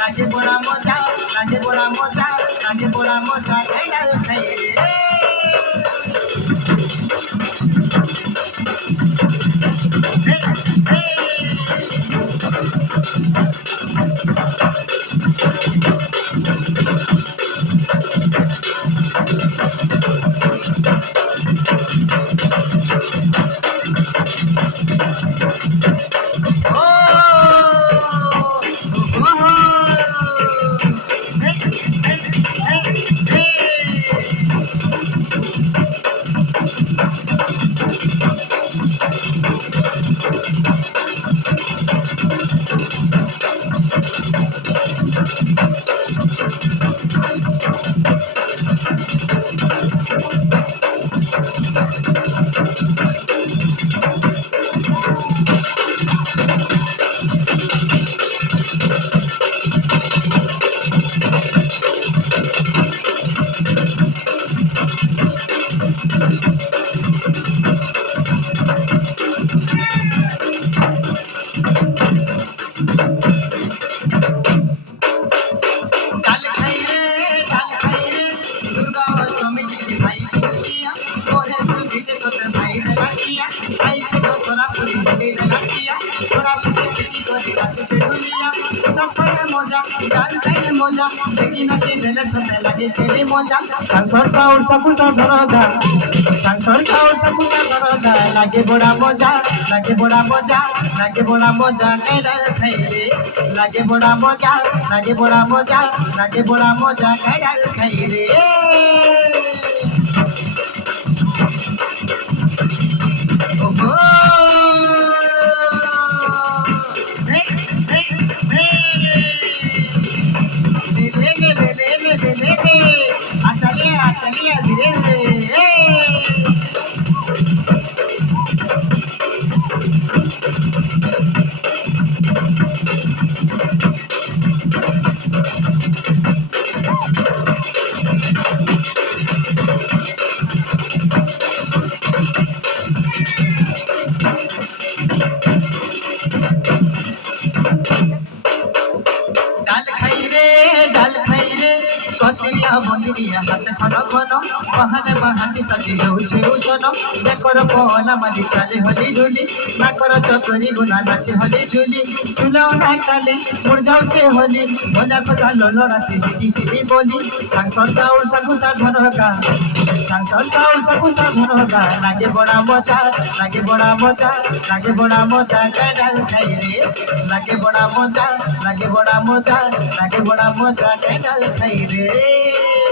লাগে বড়া মজা, লাগে বড়া মজা, লাগে বড়া মজা, খাইডাল খাই রে। মজা দেখি নাকি দিলে সাথে লাগে পেলে মজা সংসার সাউর সাকুসা ধরদা সংসার সাউর সাকুসা ধরদা লাগে বড়া মজা লাগে বড়া মজা লাগে বড়া মজা কেডাল খাইরে লাগে বড়া মজা লাগে বড়া মজা লাগে বড়া মজা কেডাল খাইরে चलिए धीरे धीरे कतरिया बंदिरिया हाथ खन खन बहाने बहानी साजी होउछे उछन बेकर पहला माली चाले हली ढुली नाकर चकरी गुना नाचे हली झुली सुनाओ ना चाले मुड़ जाउछे हली भला खसा ललरा सिटी टीवी बोली संसर साउल सकुसा धरगा संसर साउल सकुसा धरगा लागे बड़ा मजा लागे बड़ा मजा लागे बड़ा मजा केडाल खाई रे लागे बड़ा मजा लागे बड़ा मजा लागे बड़ा मजा केडाल खाई रे